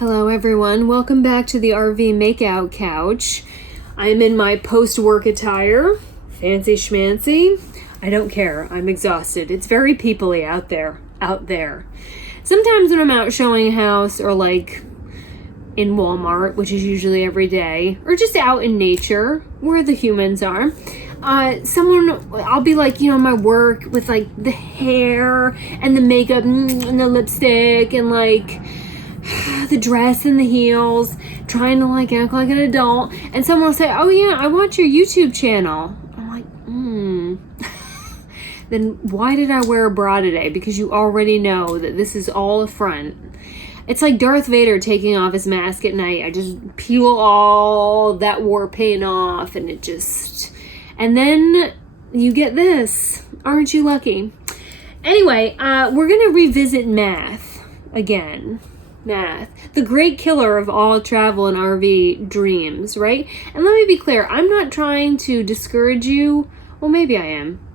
Hello everyone, welcome back to the RV Makeout Couch. I'm in my post-work attire, fancy schmancy. I don't care, I'm exhausted. It's very people-y out there. Sometimes when I'm out showing a house or like in Walmart, which is usually every day, or just out in nature where the humans are, I'll be like, my work with like the hair and the makeup and the lipstick and like the dress and the heels, trying to like act like an adult, and someone will say, oh yeah, I watch your YouTube channel. I'm like, then why did I wear a bra today? Because you already know that this is all a front. It's like Darth Vader taking off his mask at night. I just peel all that war paint off and then you get this. Aren't you lucky? Anyway, we're gonna revisit math again. Math, the great killer of all travel and RV dreams, right? And let me be clear, I'm not trying to discourage you. Well, maybe I am.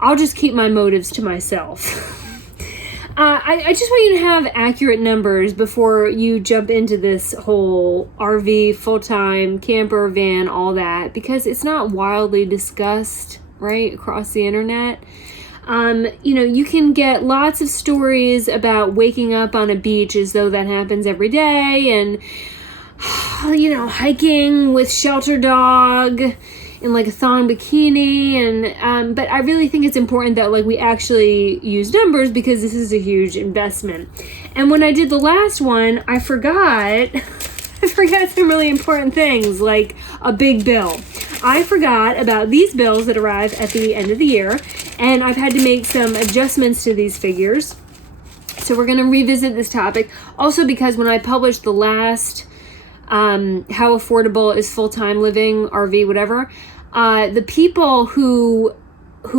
I'll just keep my motives to myself. I just want you to have accurate numbers before you jump into this whole RV, full-time, camper, van, all that, because it's not wildly discussed, right, across the internet. You can get lots of stories about waking up on a beach as though that happens every day, and, hiking with shelter dog in like a thong bikini, and but I really think it's important that like we actually use numbers because this is a huge investment. And when I did the last one, I forgot some really important things, like a big bill. I forgot about these bills that arrive at the end of the year, and I've had to make some adjustments to these figures. So we're going to revisit this topic. Also because when I published the last how affordable is full-time living, RV, whatever, the people who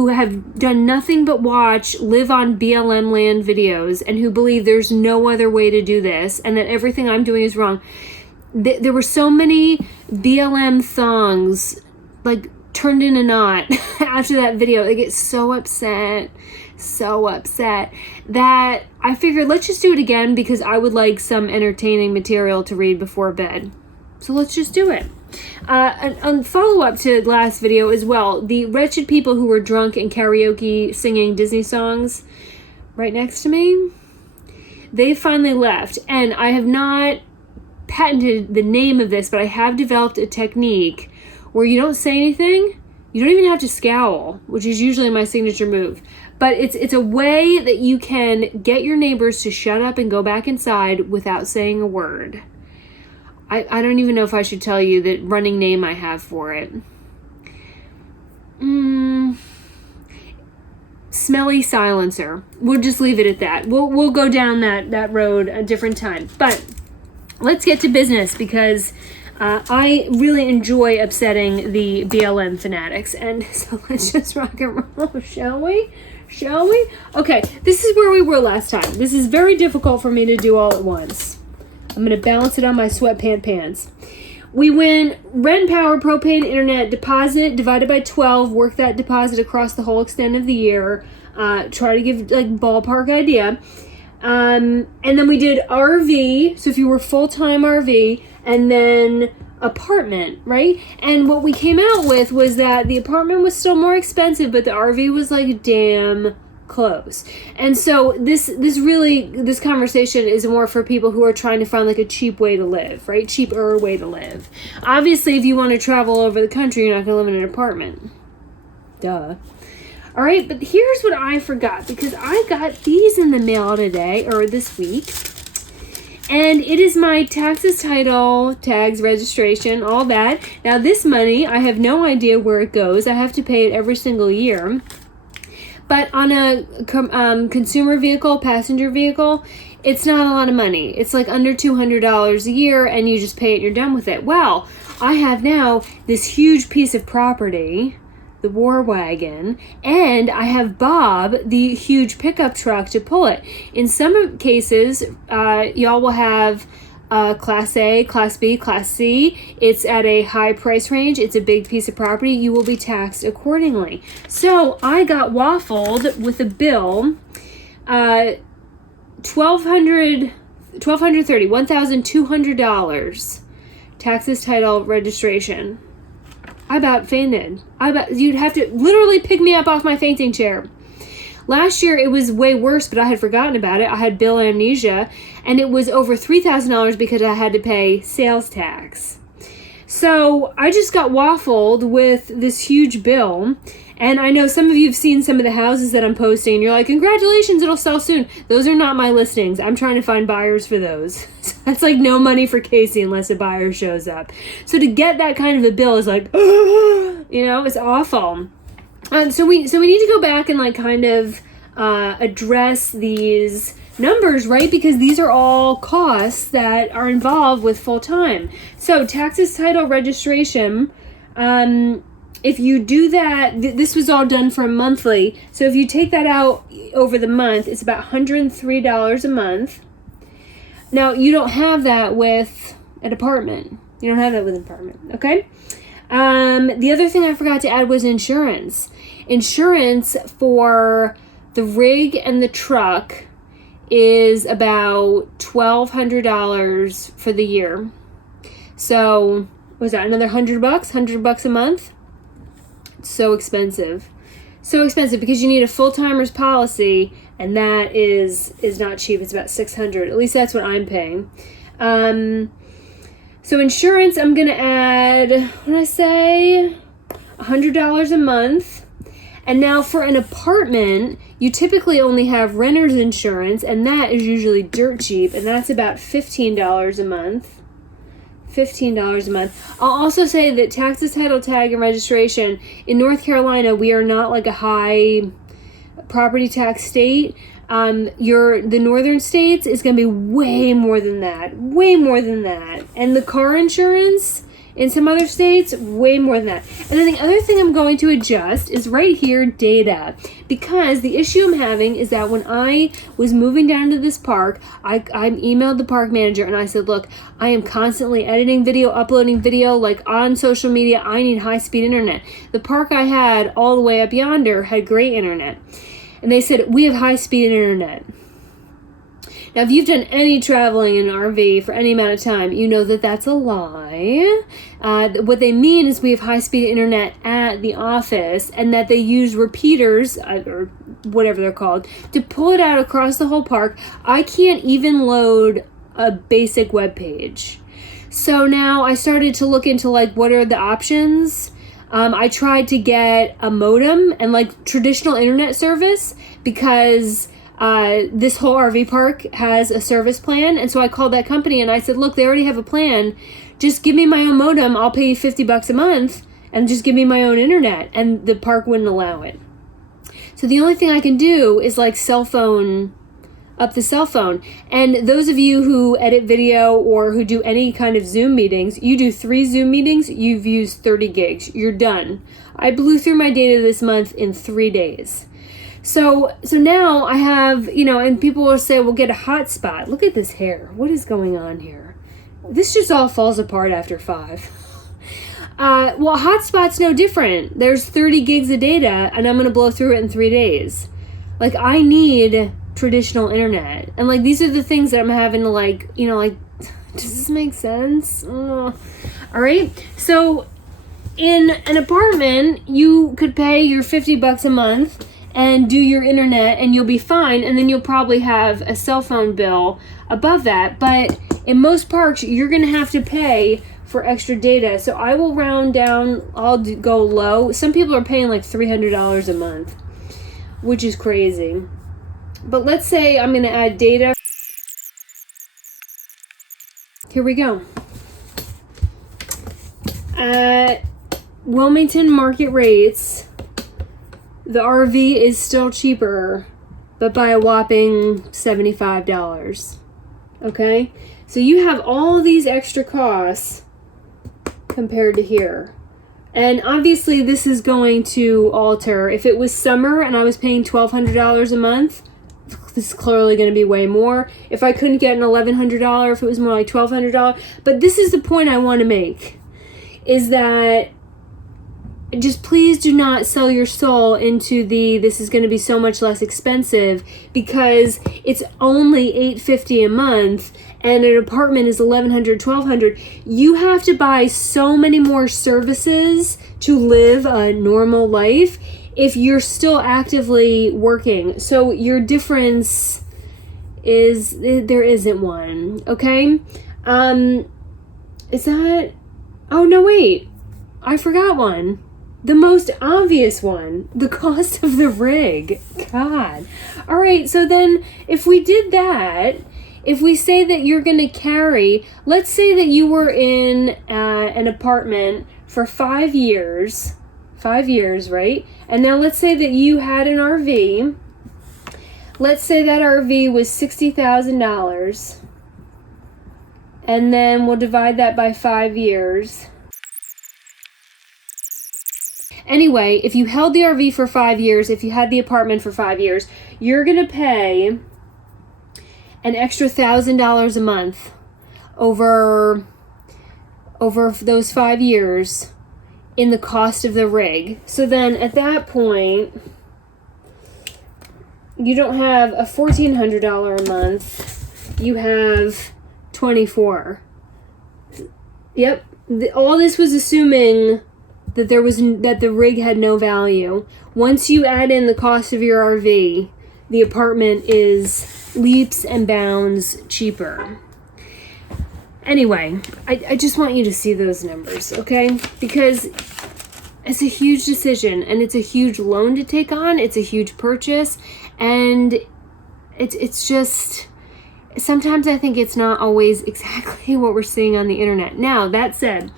have done nothing but watch Live on BLM Land videos and who believe there's no other way to do this and that everything I'm doing is wrong, there were so many BLM thongs like turned in a knot after that video. They get so upset that I figured let's just do it again because I would like some entertaining material to read before bed. So let's just do it. And follow up to last video as well, the wretched people who were drunk and karaoke singing Disney songs right next to me, they finally left, and I have not patented the name of this, but I have developed a technique where you don't say anything. You don't even have to scowl, which is usually my signature move. But it's a way that you can get your neighbors to shut up and go back inside without saying a word. I don't even know if I should tell you the running name I have for it. Smelly silencer. We'll just leave it at that. We'll go down that road a different time. But let's get to business because I really enjoy upsetting the BLM fanatics. And so let's just rock and roll, shall we? Okay, this is where we were last time. This is very difficult for me to do all at once. I'm going to balance it on my sweatpant pants. We went rent, power, propane, internet, deposit, divided by 12, work that deposit across the whole extent of the year, try to give like ballpark idea. And then we did RV, so if you were full-time RV, and then apartment, right? And what we came out with was that the apartment was still more expensive, but the RV was like damn close. And so this conversation is more for people who are trying to find like a cheap way to live, right? Cheaper way to live. Obviously, if you want to travel over the country, you're not going to live in an apartment. Duh. All right, but here's what I forgot, because I got these in the mail today, or this week. And it is my taxes, title, tags, registration, all that. Now this money, I have no idea where it goes. I have to pay it every single year. But on a consumer vehicle, passenger vehicle, it's not a lot of money. It's like under $200 a year, and you just pay it and you're done with it. Well, I have now this huge piece of property, the War Wagon, and I have Bob, the huge pickup truck, to pull it. In some cases, y'all will have Class A, Class B, Class C. It's at a high price range. It's a big piece of property. You will be taxed accordingly. So I got waffled with a bill, $1,200 $1,230, $1,200. Taxes, title, registration. I about fainted. You'd have to literally pick me up off my fainting chair. Last year, it was way worse, but I had forgotten about it. I had bill amnesia, and it was over $3,000 because I had to pay sales tax. So I just got waffled with this huge bill, and I know some of you have seen some of the houses that I'm posting, and you're like, congratulations, it'll sell soon. Those are not my listings. I'm trying to find buyers for those. That's like no money for Casey unless a buyer shows up. So to get that kind of a bill is like, it's awful. So we need to go back and like kind of address these numbers, right? Because these are all costs that are involved with full time. So taxes, title, registration. If you do that, this was all done for a monthly. So if you take that out over the month, it's about $103 a month. Now you don't have that with an apartment. You don't have that with an apartment. Okay. The other thing I forgot to add was insurance. Insurance for the rig and the truck is about $1,200 for the year. So was that another $100 a month? So expensive because you need a full-timer's policy, and that is not cheap. It's about $600. At least that's what I'm paying. So insurance, I'm gonna add, what did I say, $100 a month. And now for an apartment, you typically only have renter's insurance, and that is usually dirt cheap, and that's about $15 a month. $15 a month. I'll also say that taxes, title, tag, and registration, in North Carolina, we are not like a high property tax state. The northern states is going to be way more than that. And the car insurance in some other states, way more than that. And then the other thing I'm going to adjust is right here, data. Because the issue I'm having is that when I was moving down to this park, I emailed the park manager and I said, look, I am constantly editing video, uploading video, like on social media. I need high-speed internet. The park I had all the way up yonder had great internet. And they said, we have high-speed internet. Now, if you've done any traveling in an RV for any amount of time, you know that that's a lie. What they mean is we have high-speed internet at the office, and that they use repeaters, or whatever they're called, to pull it out across the whole park. I can't even load a basic web page. So now I started to look into, like, what are the options? I tried to get a modem and, like, traditional internet service because this whole RV park has a service plan, and so I called that company and I said, look, they already have a plan. Just give me my own modem. I'll pay you $50 a month and just give me my own internet. And the park wouldn't allow it. So the only thing I can do is like up the cell phone. And those of you who edit video or who do any kind of Zoom meetings, you do 3 Zoom meetings, you've used 30 gigs. You're done. I blew through my data this month in 3 days. So now I have, and people will say, well, get a hotspot. Look at this hair. What is going on here? This just all falls apart after 5. Well, hotspot's no different. There's 30 gigs of data, and I'm going to blow through it in 3 days. Like, I need traditional internet. And, like, these are the things that I'm having to, like, does this make sense? All right. So, in an apartment, you could pay your $50 a month and do your internet, and you'll be fine, and then you'll probably have a cell phone bill above that. But in most parks, you're going to have to pay for extra data. So I will round down, I'll go low. Some people are paying like $300 a month, which is crazy. But let's say I'm going to add data. Here we go. At Wilmington market rates, the RV is still cheaper, but by a whopping $75. Okay? So you have all these extra costs compared to here. And obviously this is going to alter. If it was summer and I was paying $1,200 a month, this is clearly going to be way more. If I couldn't get an $1,100, if it was more like $1,200. But this is the point I want to make, is that just please do not sell your soul into this is going to be so much less expensive, because it's only $850 a month and an apartment is $1,100, $1,200. You have to buy so many more services to live a normal life if you're still actively working. So your difference is, there isn't one, okay? Is that, oh no, wait, I forgot one. The most obvious one, the cost of the rig. God. All right, so then if we did that, if we say that you're going to carry, let's say that you were in an apartment for 5 years, 5 years, right? And now let's say that you had an RV. Let's say that RV was $60,000. And then we'll divide that by 5 years. Anyway, if you held the RV for 5 years, if you had the apartment for 5 years, you're going to pay an extra $1,000 a month over those 5 years in the cost of the rig. So then at that point, you don't have a $1,400 a month. You have $2,400. Yep. All this was assuming that that the rig had no value. Once you add in the cost of your RV, the apartment is leaps and bounds cheaper. Anyway, I just want you to see those numbers, okay? Because it's a huge decision, and it's a huge loan to take on. It's a huge purchase, and it's just, sometimes I think it's not always exactly what we're seeing on the internet. Now, that said,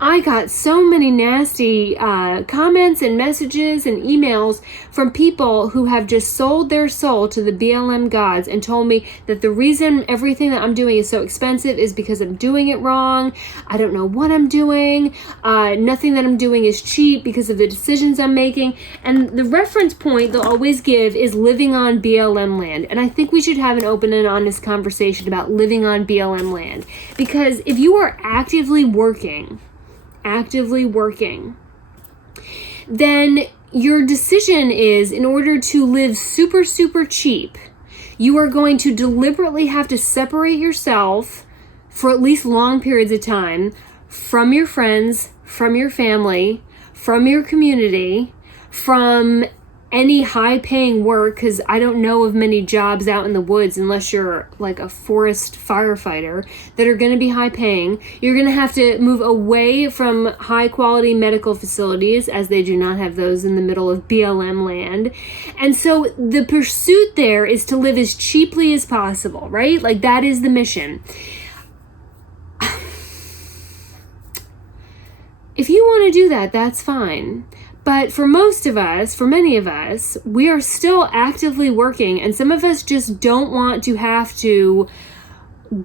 I got so many nasty comments and messages and emails from people who have just sold their soul to the BLM gods and told me that the reason everything that I'm doing is so expensive is because I'm doing it wrong. I don't know what I'm doing. Nothing that I'm doing is cheap because of the decisions I'm making. And the reference point they'll always give is living on BLM land. And I think we should have an open and honest conversation about living on BLM land. Because if you are actively working, then your decision is, in order to live super, super cheap, you are going to deliberately have to separate yourself for at least long periods of time from your friends, from your family, from your community, from any high-paying work, because I don't know of many jobs out in the woods, unless you're like a forest firefighter, that are going to be high-paying. You're going to have to move away from high-quality medical facilities, as they do not have those in the middle of BLM land. And so the pursuit there is to live as cheaply as possible, right? Like, that is the mission. If you want to do that, that's fine. But for most of us, for many of us, we are still actively working, and some of us just don't want to have to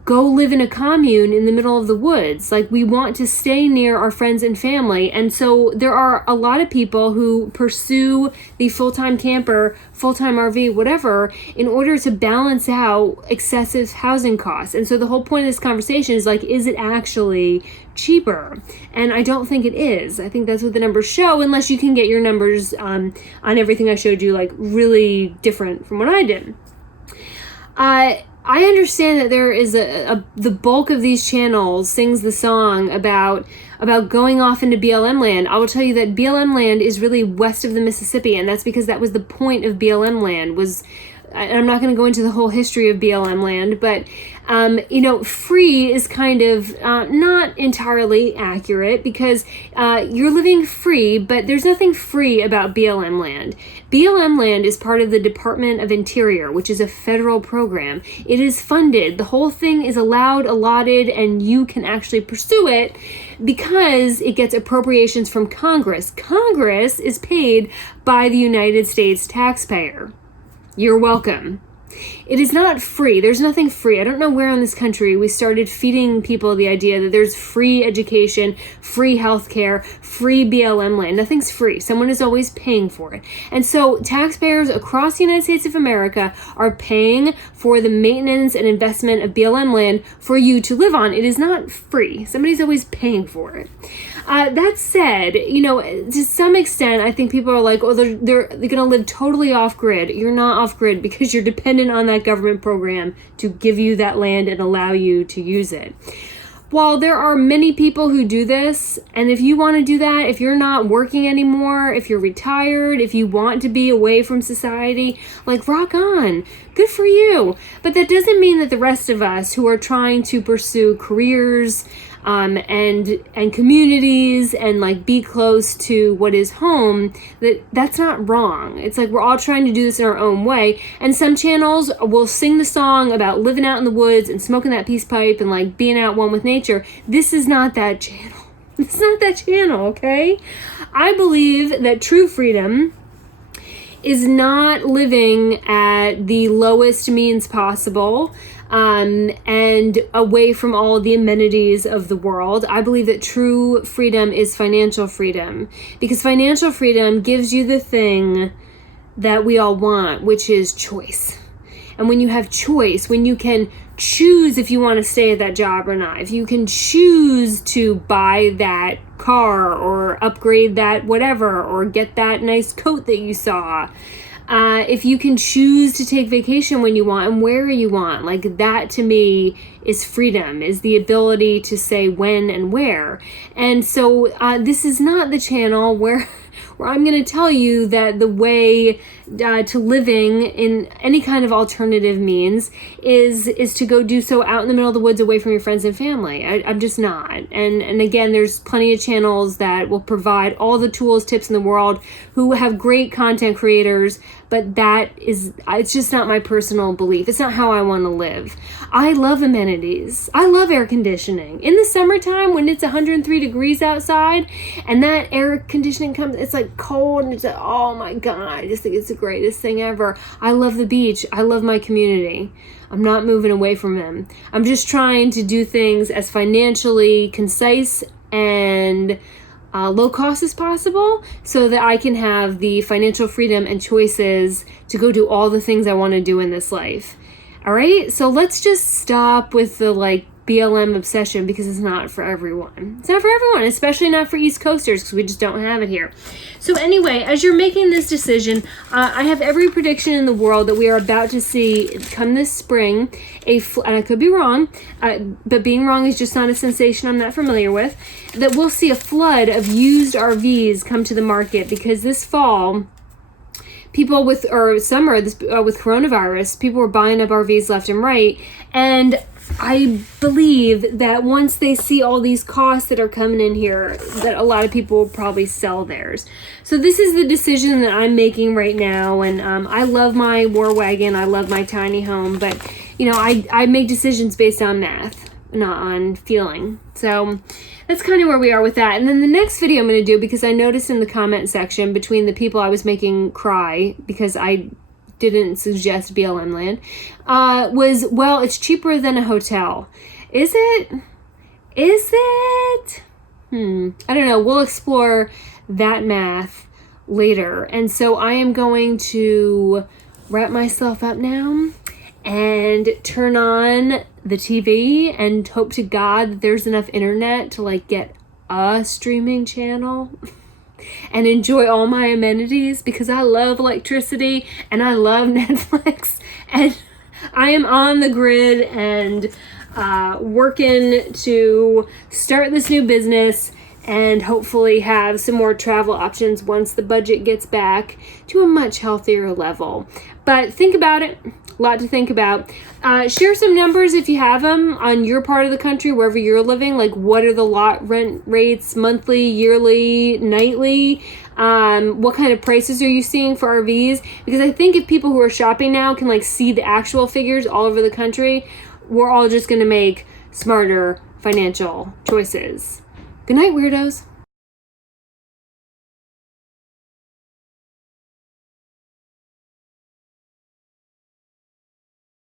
go live in a commune in the middle of the woods. Like, we want to stay near our friends and family. And so there are a lot of people who pursue the full-time camper, full-time RV, whatever, in order to balance out excessive housing costs. And so the whole point of this conversation is, like, is it actually cheaper? And I don't think it is. I think that's what the numbers show, unless you can get your numbers on everything I showed you, like, really different from what I did. I understand that there is the bulk of these channels sings the song about going off into BLM land. I will tell you that BLM land is really west of the Mississippi, and that's because that was the point of BLM land. I'm not going to go into the whole history of BLM land, but free is kind of not entirely accurate, because you're living free, but there's nothing free about BLM land. BLM land is part of the Department of Interior, which is a federal program. It is funded. The whole thing is allotted, and you can actually pursue it because it gets appropriations from Congress. Congress is paid by the United States taxpayer. You're welcome. It is not free. There's nothing free. I don't know where in this country we started feeding people the idea that there's free education, free healthcare, free BLM land. Nothing's free. Someone is always paying for it. And so taxpayers across the United States of America are paying for the maintenance and investment of BLM land for you to live on. It is not free. Somebody's always paying for it. That said, to some extent, I think people are like, oh, they're going to live totally off grid. You're not off grid because you're dependent on that government program to give you that land and allow you to use it. While there are many people who do this, and if you want to do that, if you're not working anymore, if you're retired, if you want to be away from society, like, rock on. Good for you. But that doesn't mean that the rest of us who are trying to pursue careers, and communities and like be close to what is home, that's not wrong. It's like we're all trying to do this in our own way, and some channels will sing the song about living out in the woods and smoking that peace pipe and like being out one with nature. This is not that channel. It's not that channel, okay? I believe that true freedom is not living at the lowest means possible, and away from all the amenities of the world. I believe that true freedom is financial freedom, because financial freedom gives you the thing that we all want, which is choice. And when you have choice, when you can choose if you want to stay at that job or not, if you can choose to buy that car or upgrade that whatever, or get that nice coat that you saw, if you can choose to take vacation when you want and where you want, like that to me is freedom, is the ability to say when and where. And so this is not the channel where I'm going to tell you that the way to living in any kind of alternative means is to go do so out in the middle of the woods away from your friends and family. I'm just not. And again, there's plenty of channels that will provide all the tools, tips in the world, who have great content creators, but it's just not my personal belief. It's not how I want to live. I love amenities. I love air conditioning. In the summertime when it's 103 degrees outside and that air conditioning comes, it's like cold and it's like, oh my God, I just think it's the greatest thing ever. I love the beach. I love my community. I'm not moving away from them. I'm just trying to do things as financially concise and low cost as possible so that I can have the financial freedom and choices to go do all the things I want to do in this life. All right, so let's just stop with the BLM obsession, because it's not for everyone. It's not for everyone, especially not for East Coasters, because we just don't have it here. So anyway, as you're making this decision, I have every prediction in the world that we are about to see come this spring, and I could be wrong, but being wrong is just not a sensation I'm not familiar with, that we'll see a flood of used RVs come to the market, because this fall, people with coronavirus, people were buying up RVs left and right. And I believe that once they see all these costs that are coming in here, that a lot of people will probably sell theirs. So this is the decision that I'm making right now. And I love my war wagon. I love my tiny home. But, I make decisions based on math, not on feeling. So that's kind of where we are with that. And then the next video I'm going to do, because I noticed in the comment section between the people I was making cry because I didn't suggest BLM land, was, well, it's cheaper than a hotel. Is it? I don't know. We'll explore that math later. And so I am going to wrap myself up now and turn on the TV and hope to God that there's enough internet to get a streaming channel and enjoy all my amenities, because I love electricity and I love Netflix, and I am on the grid and working to start this new business and hopefully have some more travel options once the budget gets back to a much healthier level. But think about it. A lot to think about. Share some numbers if you have them on your part of the country, wherever you're living. What are the lot rent rates, monthly, yearly, nightly? What kind of prices are you seeing for RVs? Because I think if people who are shopping now can see the actual figures all over the country, we're all just going to make smarter financial choices. Good night, weirdos.